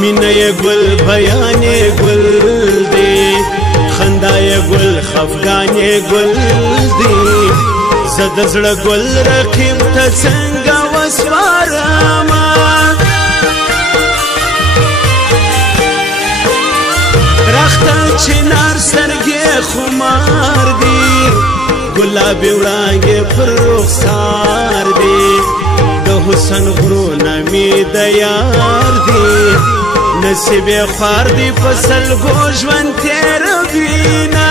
مینه ګل بیان ګل دی خندای ګل خفګان ګل دی زه د زړه ګل رقیب ته څنګه وسپارم رخته چنار سترګې خمار دی ګلابي وړانګې پر رخسار دی د حسن غرونه مې د یار دی نصیب خوار دی فصل گو ژوند تېروینه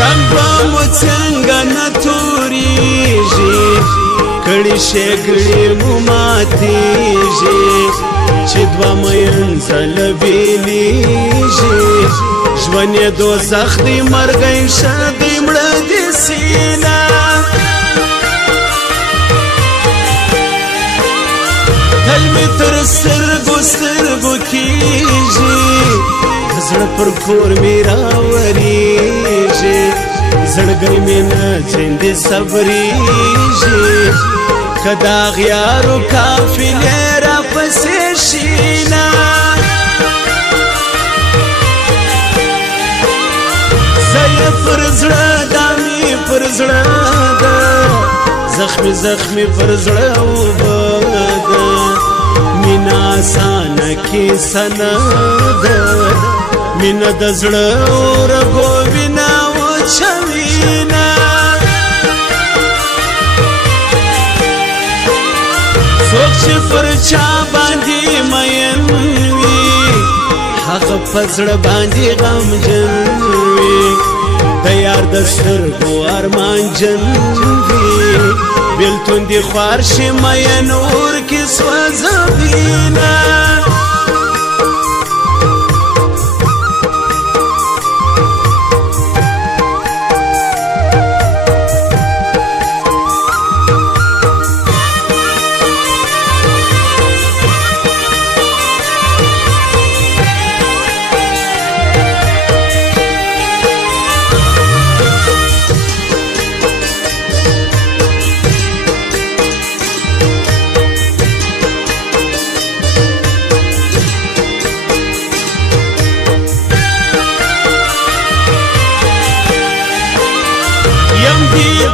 رنګ به مو څنګه نه تورېږي کړي ښېګړې مو ماتېږي چې دوه میین ځله بېلېږي ژوند یې دوزخ دی مرګی ښه دی مړه دې سینه تل مې تر سترګو سترګو کېږي د زړه پر کور مې راورېږي زړګی مې نه څندې صبرېږي که د اغیارو قافلې راپسې شینه زه یې پر زړه دا مې پر زړه ده زخمي زخمي پر زړه اوبه ده مینه اسانه کیسه نه ده مینه د زړه ورګو وینه وچوینه څوک چې پر چا باندې مین وي هغه په زړه باندې غمجن وي د یار د سترګو ارمانجن وي بېلتون دې خوار شي مین اور کې سوځوینه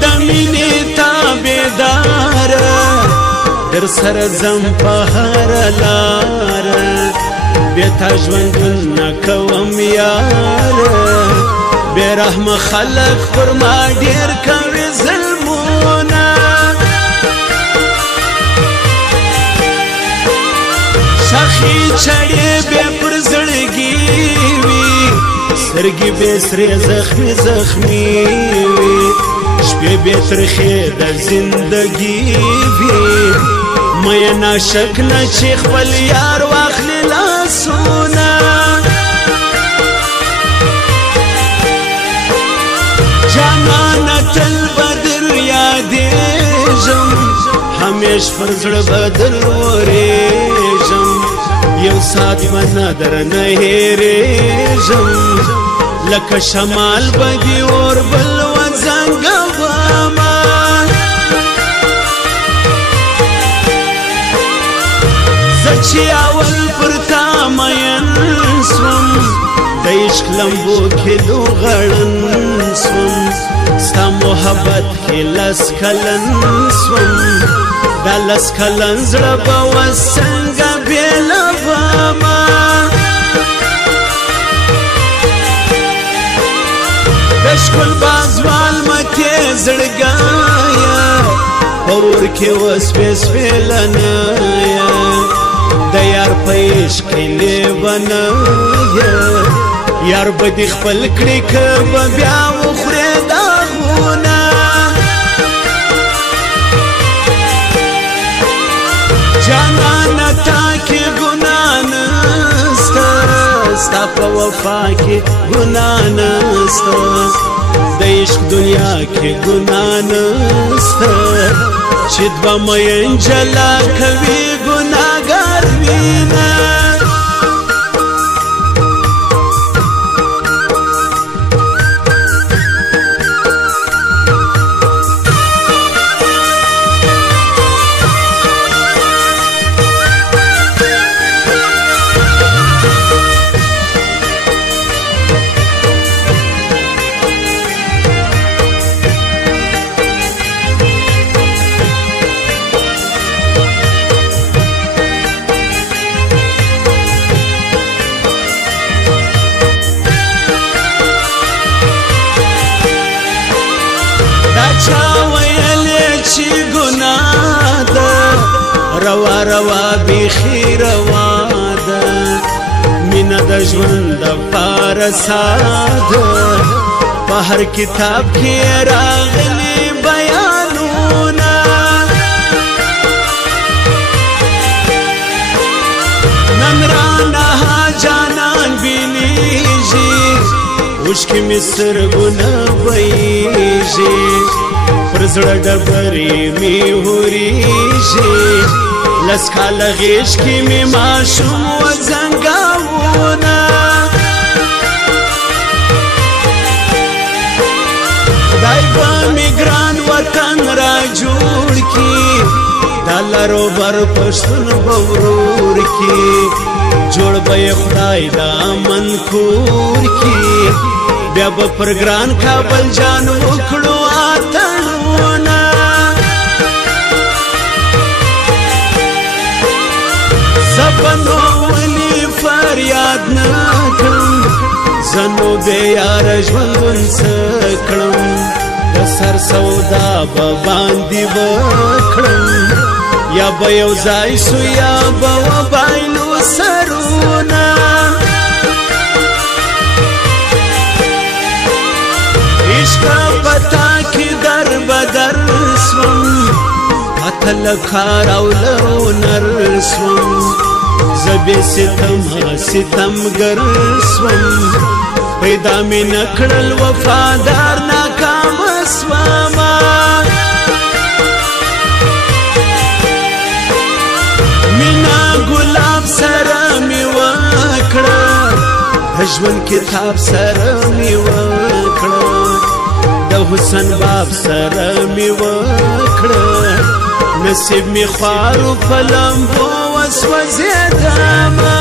د مینې تابعداره در سره ځم په هره لاره بې تا ژوندون نه کوم یاره بې رحمه خلک پر ما ډېر کوي ظلمونه شخې چړې بې پر زړګي وي سترګې بې سرې زخمي زخمي وي شپې بې ترخې د زندګي وي مینه شک نه چې خپل یار واخلي لاسونه جانانه تل به در یادېږم همیش پر زړه به در ورېږم یو ساعت به نه درنه هېرېږم لکه شمال به دې اور بل وزنګومه زه چې اول پر تا مین سوم د عشق لمبو کې لوغړن سوم ستا محبت کې لس کلن سوم دا لس کلن زړه به وس څنګه بېلومه د ښکل بازوال مکې زړګایه په اور کې وسپېسپېلنیه د یار په عشق کې لیونیه یار به دې خپل کړي که به بیا وخورې داغونه جانانه تا کې ګناه نسته ستا په وفا کې ګناه نسته د عشق دنیا کې ګناه نسته چې دوه مین جلا کوي ګناهګار وینه روا روا بیخی روا ده مینا د ژوند دپاره ساده په هر کتاب کې راغلي بیانونه نن رانه جانان بیلیږي اوښکې مې سترګونه بهیږي پر زړه ډبرې مې هورېږي لس کاله غېږ کې مې ماشوم وزنګاوونه خدای به مې ګران وطن را جوړ کړي دا لرو بر پښتون به ورور کړي جوړ به یې خدای د امن کور کړي بیا به پر ګران کابل جان وکړو اتڼونه زه به نو ولې فریاد نه کړم زه نو بې یاره ژوندون څه کړم د سر سودا به باندې وکړم یا به یو ځای سو یا به وبایلو سرونه عشقه پتا کې در بدر سوم پته له کار او له هنر سوم زه بې ستمه ستمګر سوم پیدا مې نه کړل وفادار ناکامه سومه مینا ګلاب سره مې وکړه د ژوند کتاب سره مې وکړه د حسن باب سره مې وکړه نصیب مې خوارو په لمبو وسوځېدمه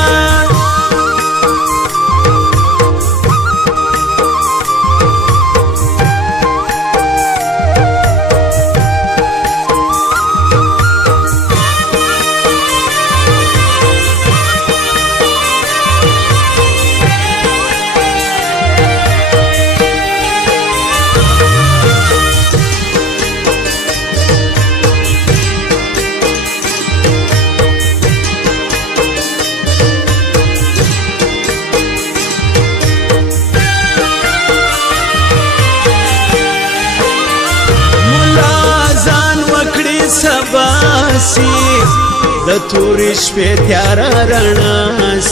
د تورې شپې تیاره رڼا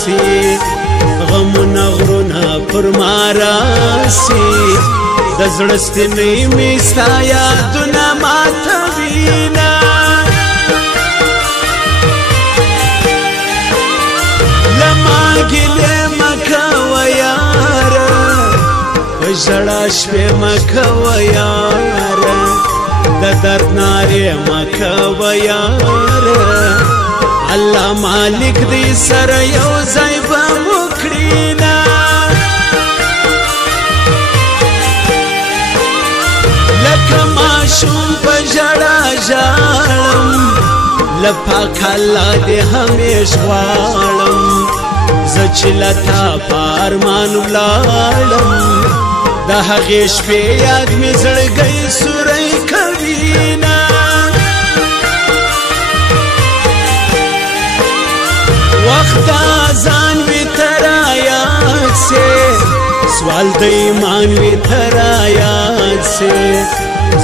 سي غمونه غرونه پر ما راسي د زړه ستنې مې ستا یادونه ماتوینه له ما ګیلې مه کوه یاره په ژړا شپې مه کوه یاره د درد نارې مه کوه یاره الله مالک دې سره یو ځای به وکړینه لکه ماشوم په ژړا ژاړم له پاک الله دې همیش غواړم زه چې له تا په ارمان ولاړم د هغې شپې یاد مې زړګی سوری کوینه وقت آزان وی ترایات سے سوال د ایمان وی ترایات سے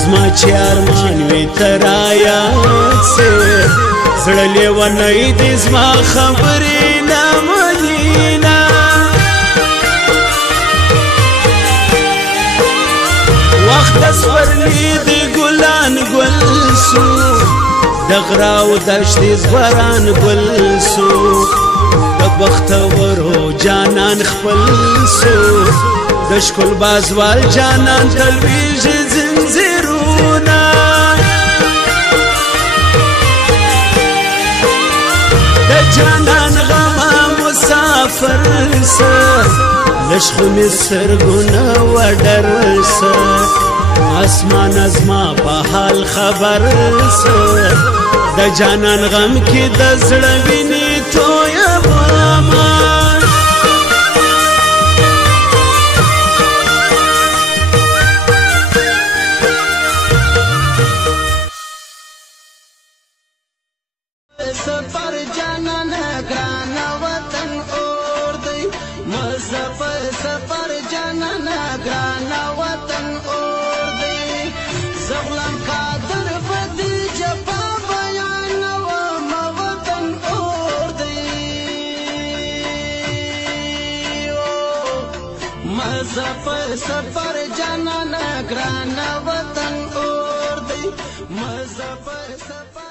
زما چې ارمان وی ترایات سے زړه لیونی دې زما خبرې نه منینه وخت سپرلی دی ګلان ګل سو د غراو دشتې زغران ګل سو د بختورو جانان خپل سو د ښکل بازوال جانان تلویږي زنځیرونه د جانان غمه مسافر سه لشخو مې سترګونه وډر سه اسمان ازما په حال خبر سه د جانان غم کې د زړه وینې تویومه مزه په سفر جانانا ګران وطن اور دی زغلم قادر بدی جفا بیان و وطن اور دی مزه په سفر جانانا ګران وطن اور دی مزه په سفر